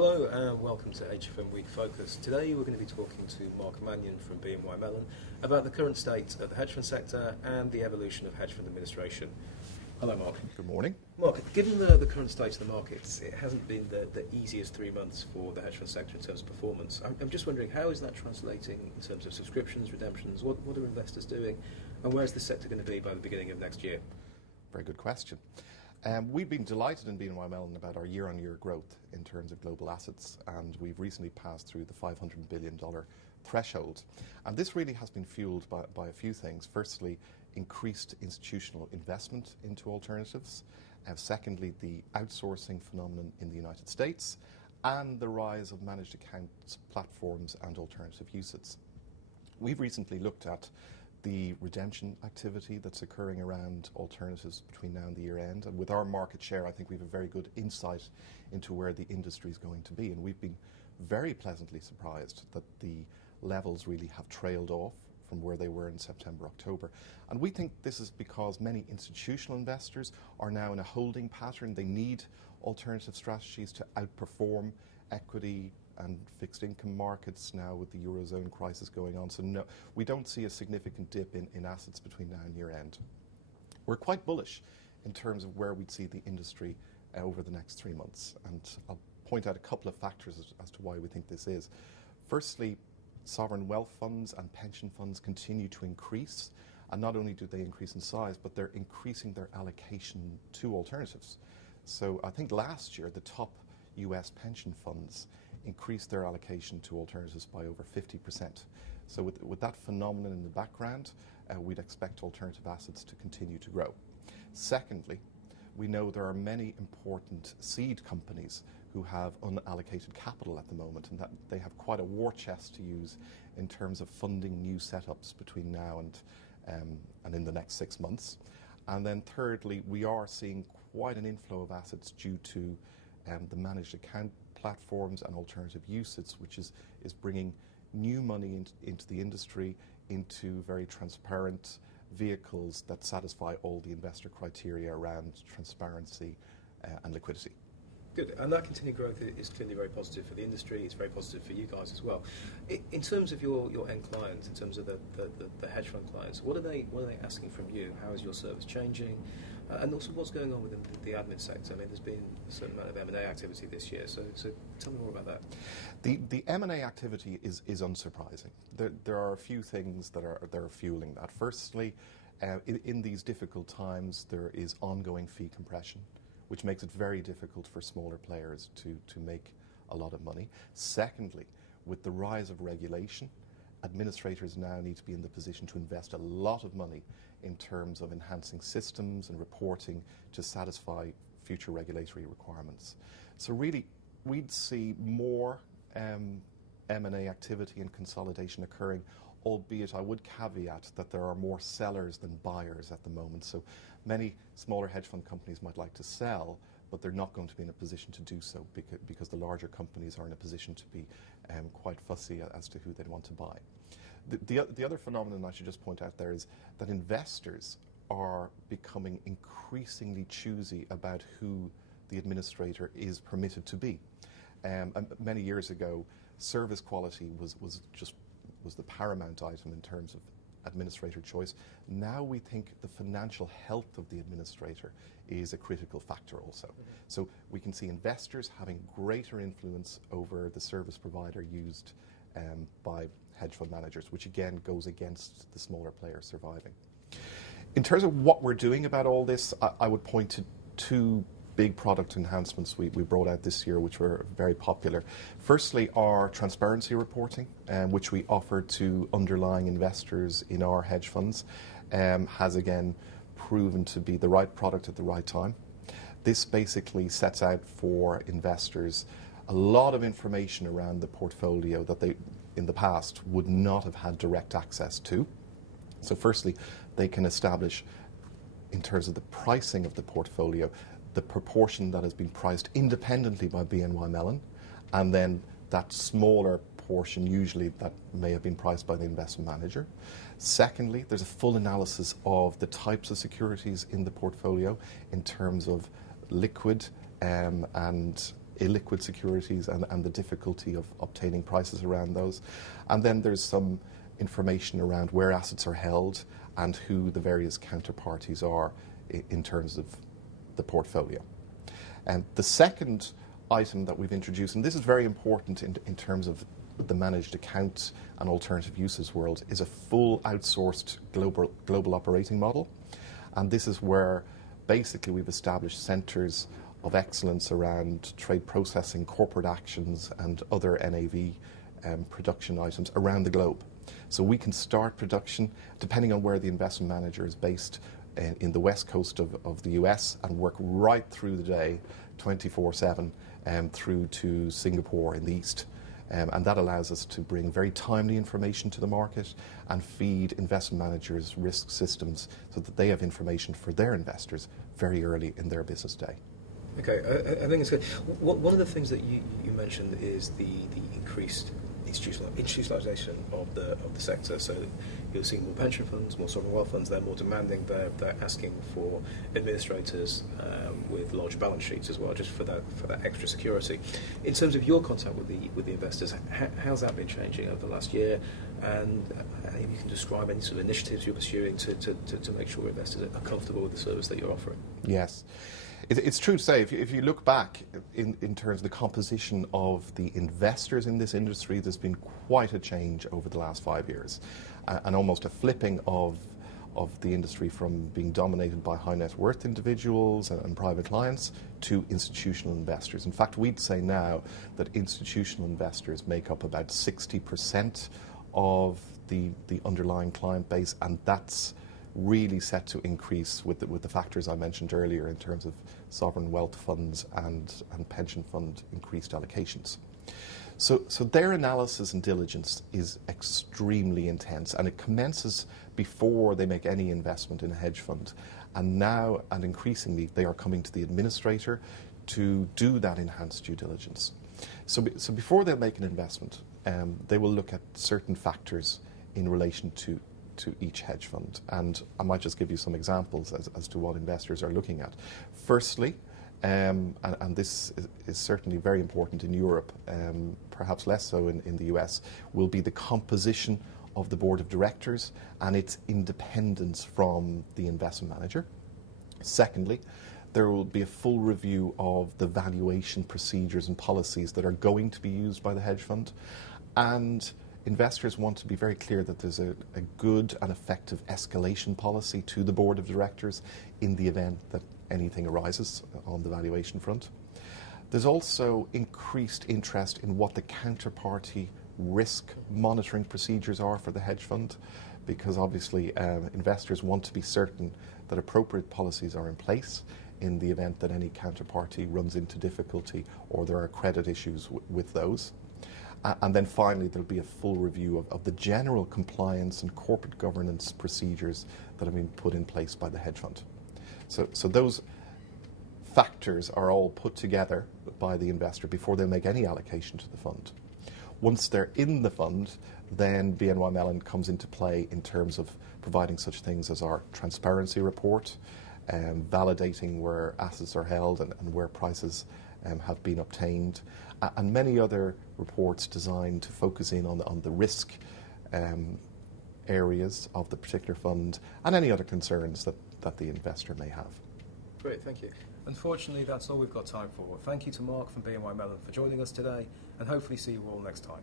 Hello and welcome to HFMWeek Focus. Today we're going to be talking to Mark Mannion from BNY Mellon about the current state of the hedge fund sector and the evolution of hedge fund administration. Hello, Mark. Good morning. Mark, given the current state of the markets, it hasn't been the easiest 3 months for the hedge fund sector in terms of performance. I'm just wondering, how is that translating in terms of subscriptions, redemptions? What are investors doing? And where's the sector going to be by the beginning of next year? Very good question. We've been delighted in BNY Mellon about our year-on-year growth in terms of global assets, and we've recently passed through the $500 billion threshold. And this really has been fueled by a few things. Firstly, increased institutional investment into alternatives. Secondly, the outsourcing phenomenon in the United States, and the rise of managed accounts platforms and alternative UCITS. We've recently looked at the redemption activity that's occurring around alternatives between now and the year end. And with our market share, I think we have a very good insight into where the industry is going to be. And we've been very pleasantly surprised that the levels really have trailed off from where they were in September, October. And we think this is because many institutional investors are now in a holding pattern. They need alternative strategies to outperform equity and fixed income markets now with the Eurozone crisis going on. So no, we don't see a significant dip in assets between now and year end. We're quite bullish in terms of where we'd see the industry over the next 3 months. And I'll point out a couple of factors as to why we think this is. Firstly, sovereign wealth funds and pension funds continue to increase. And not only do they increase in size, but they're increasing their allocation to alternatives. So I think last year, the top US pension funds increased their allocation to alternatives by over 50%. So with that phenomenon in the background, we'd expect alternative assets to continue to grow. Secondly, we know there are many important seed companies who have unallocated capital at the moment, and that they have quite a war chest to use in terms of funding new setups between now and in the next 6 months. And then thirdly, we are seeing quite an inflow of assets due to the managed account platforms and alternative UCITS, which is bringing new money into the industry, into very transparent vehicles that satisfy all the investor criteria around transparency and liquidity. Good, and that continued growth is clearly very positive for the industry. It's very positive for you guys as well. In terms of your end clients, in terms of the hedge fund clients, what are they asking from you? How is your service changing? And also, what's going on within the admin sector? I mean, there's been a certain amount of M&A activity this year, so tell me more about that. The M&A activity is unsurprising. There are a few things that are fueling that. Firstly, in these difficult times, there is ongoing fee compression, which makes it very difficult for smaller players to make a lot of money. Secondly, with the rise of regulation, administrators now need to be in the position to invest a lot of money in terms of enhancing systems and reporting to satisfy future regulatory requirements. So really, we'd see more M&A activity and consolidation occurring, albeit I would caveat that there are more sellers than buyers at the moment. So many smaller hedge fund companies might like to sell, but they're not going to be in a position to do so because the larger companies are in a position to be quite fussy as to who they'd want to buy. The other phenomenon I should just point out there is that investors are becoming increasingly choosy about who the administrator is permitted to be. Many years ago, service quality was the paramount item in terms of administrator choice. Now we think the financial health of the administrator is a critical factor also. Mm-hmm. So we can see investors having greater influence over the service provider used by hedge fund managers, which again goes against the smaller players surviving. In terms of what we're doing about all this, I would point to two big product enhancements we brought out this year, which were very popular. Firstly, our transparency reporting, which we offer to underlying investors in our hedge funds, has again proven to be the right product at the right time. This basically sets out for investors a lot of information around the portfolio that they, in the past, would not have had direct access to. So firstly, they can establish, in terms of the pricing of the portfolio, the proportion that has been priced independently by BNY Mellon, and then that smaller portion usually that may have been priced by the investment manager. Secondly, there's a full analysis of the types of securities in the portfolio in terms of liquid and illiquid securities and the difficulty of obtaining prices around those. And then there's some information around where assets are held and who the various counterparties are in terms of the portfolio. And the second item that we've introduced, and this is very important in terms of the managed account and alternative uses world, is a full outsourced global operating model. And this is where basically we've established centres of excellence around trade processing, corporate actions and other NAV production items around the globe. So we can start production depending on where the investment manager is based in the west coast of the US and work right through the day 24/7 through to Singapore in the east. And that allows us to bring very timely information to the market and feed investment managers' risk systems so that they have information for their investors very early in their business day. Okay, I think it's good. One of the things that you mentioned is the increased institutionalization of the sector. So you're seeing more pension funds, more sovereign wealth funds. They're more demanding. They're asking for administrators with large balance sheets as well, just for that extra security. In terms of your contact with the investors, how's that been changing over the last year? And if you can describe any sort of initiatives you're pursuing to make sure investors are comfortable with the service that you're offering. Yes. It's true to say, if you look back in terms of the composition of the investors in this industry, there's been quite a change over the last 5 years, and almost a flipping of the industry from being dominated by high net worth individuals and private clients to institutional investors. In fact, we'd say now that institutional investors make up about 60% of the underlying client base, and that's really set to increase with the factors I mentioned earlier in terms of sovereign wealth funds and pension fund increased allocations. So their analysis and diligence is extremely intense, and it commences before they make any investment in a hedge fund. And now, and increasingly, they are coming to the administrator to do that enhanced due diligence. So before they make an investment, they will look at certain factors in relation to each hedge fund. And I might just give you some examples as to what investors are looking at. Firstly, and this is certainly very important in Europe, perhaps less so in the US, will be the composition of the board of directors and its independence from the investment manager. Secondly, there will be a full review of the valuation procedures and policies that are going to be used by the hedge fund. And investors want to be very clear that there's a good and effective escalation policy to the board of directors in the event that anything arises on the valuation front. There's also increased interest in what the counterparty risk monitoring procedures are for the hedge fund, because obviously investors want to be certain that appropriate policies are in place in the event that any counterparty runs into difficulty or there are credit issues with those. And then finally, there'll be a full review of the general compliance and corporate governance procedures that have been put in place by the hedge fund. So those factors are all put together by the investor before they make any allocation to the fund. Once they're in the fund, then BNY Mellon comes into play in terms of providing such things as our transparency report, validating where assets are held and where prices have been obtained, and many other reports designed to focus in on the risk areas of the particular fund and any other concerns that the investor may have. Great, thank you. Unfortunately, that's all we've got time for. Thank you to Mark from BNY Mellon for joining us today, and hopefully see you all next time.